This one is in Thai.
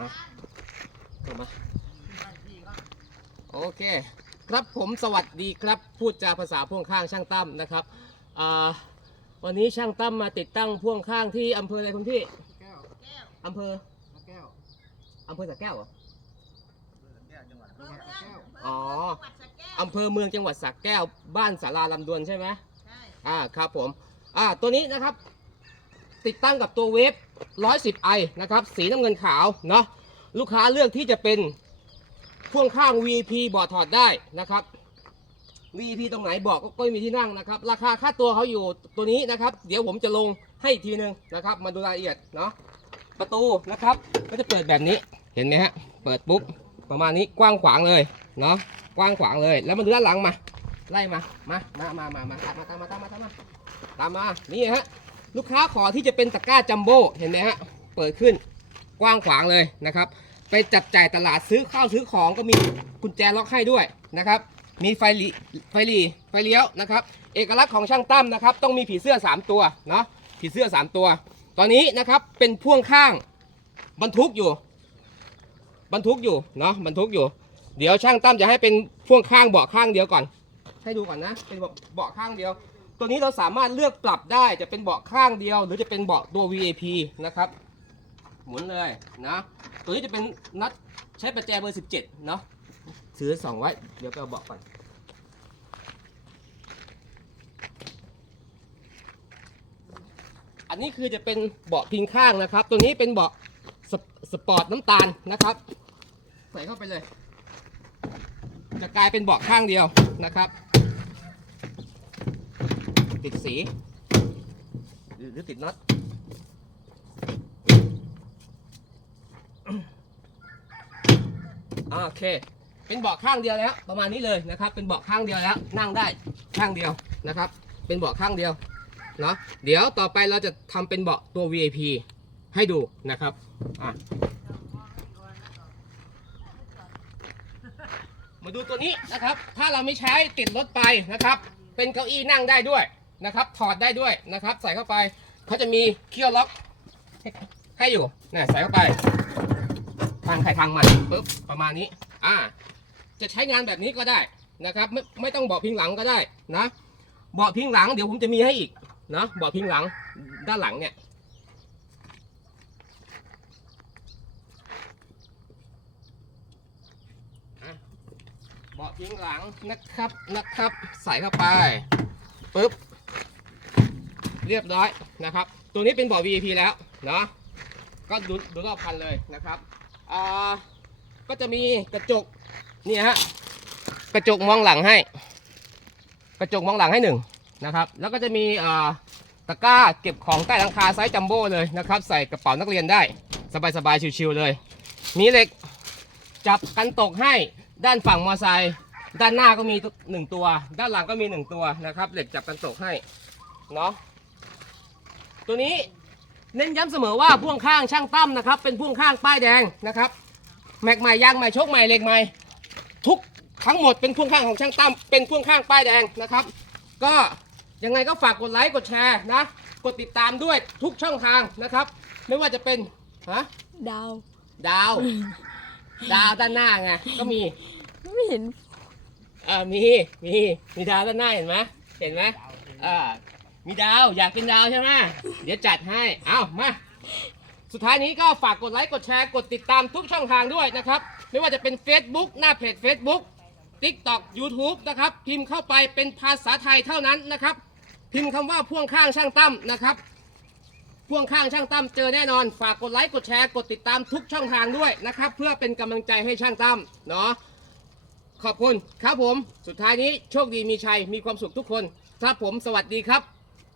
มาเข้ามาโอเค ครับผมสวัสดีครับ พูดจาภาษาพ่วงข้างช่างตั้มนะครับอ่าวันนี้ช่างตั้มมาติดตั้งพ่วงข้างที่อำเภออะไรคุณพี่แก้วอำเภอสระแก้วอำเภอสระแก้วเหรอแก้วจังหวัดจังหวัดสระแก้วอ๋ออำเภอเมืองจังหวัดสระแก้ว บ้านสาราลำดวนใช่ไหมใช่อ่าครับผมอ่าตัวนี้นะครับ ติดตั้งกับตัวเวฟ 110ไอนะครับ สีน้ำเงินขาวเนาะลูกค้าเลือกที่จะเป็นพ่วงข้าง VP บอร์ดถอดได้นะครับ VP ตรงไหนบอกก็ไม่มีที่นั่งนะครับ ราคาค่าตัวเขาอยู่ตัวนี้นะครับ เดี๋ยวผมจะลงให้อีกทีนึงนะครับ มาดูรายละเอียดเนาะประตูนะครับ ก็จะเปิดแบบนี้เห็นไหมฮะเปิดปุ๊บประมาณนี้กว้างขวางเลยเนาะกว้างขวางเลย แล้วมาดูด้านหลังมาไล่มามามามามามาตามมาตามมาตามมาตามมาตามมานี่ฮะ ลูกค้าขอที่จะเป็นตะกร้าจัมโบ้เห็นไหมฮะเปิดขึ้นกว้างขวางเลยนะครับ ไปจับจ่ายตลาดซื้อข้าวซื้อของก็มีกุญแจล็อกให้ด้วยนะครับ มีไฟลีไฟลีไฟเลี้ยวนะครับ เอกลักษณ์ของช่างตั้มนะครับ ต้องมีผีเสื้อ 3 ตัวเนาะผีเสื้อ 3 ตัว ตอนนี้นะครับเป็นพ่วงข้างบรรทุกอยู่ บรรทุกอยู่เนาะบรรทุกอยู่ เดี๋ยวช่างตั้มจะให้เป็นพ่วงข้างเบาะข้างเดียวก่อน ให้ดูก่อนนะ เป็นเบาะเบาะข้างเดียว ตัวนี้เราสามารถเลือกปรับได้จะเป็นเบาะข้างเดียว หรือจะเป็นเบาะตัว VAP นะครับ หมุนเลยนะตัวนี้จะเป็นนัดใช้ประแจเบอร์ 17 เนาะถือสองไว้ เดี๋ยวไปเอาเบาะก่อนอันนี้คือจะเป็นเบาะพิงข้างนะครับ ตัวนี้เป็นเบาะสปสปอร์ตน้ำตาลนะครับใส่เข้าไปเลย จะกลายเป็นเบาะข้างเดียวนะครับ ติดสี หรือติดน็อตโอเค เป็นเบาะข้างเดียวแล้ว ประมาณนี้เลยนะครับ เป็นเบาะข้างเดียวแล้ว นั่งได้ข้างเดียวนะครับ เป็นเบาะข้างเดียวเนาะเดี๋ยวต่อไปเราจะทำเป็นเบาะตัว VIP ให้ดูนะครับอะมาดูตัวนี้นะครับ ถ้าเราไม่ใช้ติดรถไปนะครับ เป็นเก้าอี้นั่งได้ด้วย นะครับถอดได้ด้วยนะครับ ใส่เข้าไปเขาจะมีเคี่ยวล็อก ให้อยู่นะใส่เข้าไปทางใครทางมันปุ๊บประมาณนี้ อ่า จะใช้งานแบบนี้ก็ได้นะครับ ไม่ไม่ต้องเบาะพิงหลังก็ได้นะเบาะพิงหลังเดี๋ยวผมจะมีให้อีกนะเบาะพิงหลังด้านหลังเนี่ยเบาะพิงหลังนะครับนะครับ ใส่เข้าไปปุ๊บ เรียบร้อยนะครับ ตัวนี้เป็นบาะ VIP แล้วเนาะก็ดูดูรอบคันเลยนะครับอ่าก็จะมีกระจกนี่ฮะกระจกมองหลังให้ กระจกมองหลังให้หนึ่งนะครับ แล้วก็จะมีอ่าตะกร้าเก็บของใต้หลังคาไซส์จัมโบ้เลยนะครับ ใส่กระเป๋านักเรียนได้ สบายๆชิวๆเลย มีเหล็กจับกันตกให้ด้านฝั่งมอไซค์ด้านหน้าก็มีหนึ่งตัว ด้านหลังก็มีหนึ่งตัวนะครับ เหล็กจับกันตกให้เนาะ ตัวนี้เน้นย้ำเสมอว่าพ่วงข้างช่างตั้มนะครับ เป็นพ่วงข้างป้ายแดงนะครับ แม็กใหม่ยางใหม่โชคใหม่เหล็กใหม่ทุกทั้งหมดเป็นพ่วงข้างของช่างตั้มเป็นพ่วงข้างป้ายแดงนะครับ ก็ยังไงก็ฝากกดไลค์กดแชร์นะ กดติดตามด้วยทุกช่องทางนะครับ ไม่ว่าจะเป็นฮะดาว ดาว ดาวด้านหน้าไงก็มีไม่เห็น เออมีมีมีดาวด้านหน้าเห็นไหมเห็นไหมเออ มีดาวอยากเป็นดาวใช่ไหมเดี๋ยวจัดให้ เอามา สุดท้ายนี้ก็ฝากกดไลค์ กดแชร์ กดติดตามทุกช่องทางด้วยนะครับ ไม่ว่าจะเป็น Facebook หน้าเพจ Facebook TikTok YouTube นะครับ พิมพ์เข้าไปเป็นภาษาไทยเท่านั้นนะครับ พิมพ์คำว่าพ่วงข้างช่างตั้มนะครับพ่วงข้างช่างตั้มเจอแน่นอน ฝากกดไลค์ กดแชร์ กดติดตามทุกช่องทางด้วยนะครับ เพื่อเป็นกำลังใจให้ช่างตั้มเนาะขอบคุณครับผม สุดท้ายนี้โชคดีมีชัยมีความสุขทุกคนครับผมสวัสดีครับ